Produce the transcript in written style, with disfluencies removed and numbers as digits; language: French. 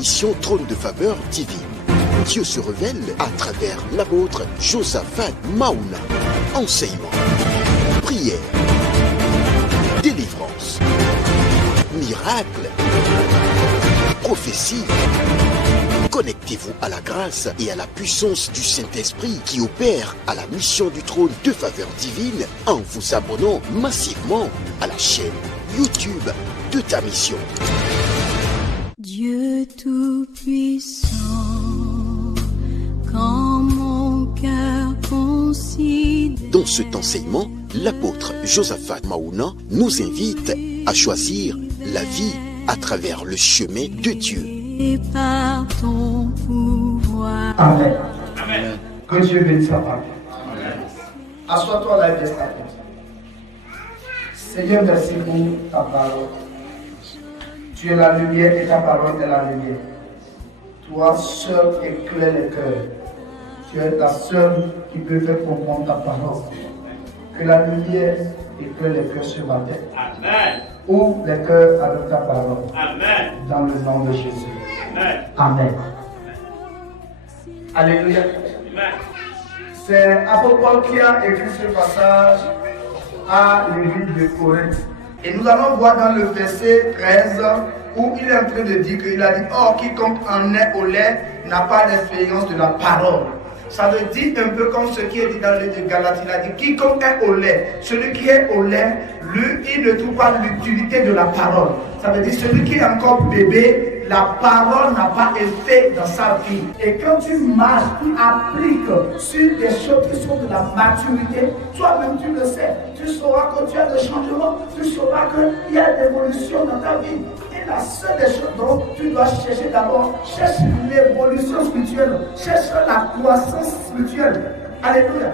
mission Trône de faveur divine. Dieu se révèle à travers l'apôtre Josaphat Maouna. Enseignement, prière, délivrance, miracle, prophétie. Connectez-vous à la grâce et à la puissance du Saint-Esprit qui opère à la mission du Trône de faveur divine en vous abonnant massivement à la chaîne YouTube de ta mission. Dieu Tout-Puissant, quand mon cœur considère... Dans cet enseignement, l'apôtre Josaphat Maouna nous invite à choisir la vie à travers le chemin de Dieu. Et par ton pouvoir. Amen. Amen. Que Dieu bénisse sa parole. Assois-toi là et laisse ta tête. Seigneur, merci pour ta parole. Tu es la lumière et ta parole est la lumière. Toi seul éclaire les cœurs. Tu es la seule qui peut faire comprendre ta parole. Que la lumière éclaire les cœurs ce matin. Amen. Ouvre les cœurs avec ta parole. Amen. Dans le nom de Jésus. Amen. Amen. Alléluia. Amen. C'est apôtre Paul qui a écrit ce passage à l'église de Corinthe. Et nous allons voir dans le verset 13 où il est en train de dire qu'il a dit « Or, quiconque en est au lait n'a pas l'expérience de la parole ». Ça veut dire un peu comme ce qui est dit dans le livre de Galates. Il a dit « Quiconque est au lait ». Celui qui est au lait, lui, il ne trouve pas l'utilité de la parole. Ça veut dire celui qui est encore bébé, la parole n'a pas effet dans sa vie. Et quand tu marches, tu appliques sur des choses qui sont de la maturité, toi-même tu le sais. Tu sauras que tu as des changements, tu sauras qu'il y a des évolutions dans ta vie. Et la seule des choses dont tu dois chercher d'abord, cherche l'évolution spirituelle, cherche la croissance spirituelle. Alléluia.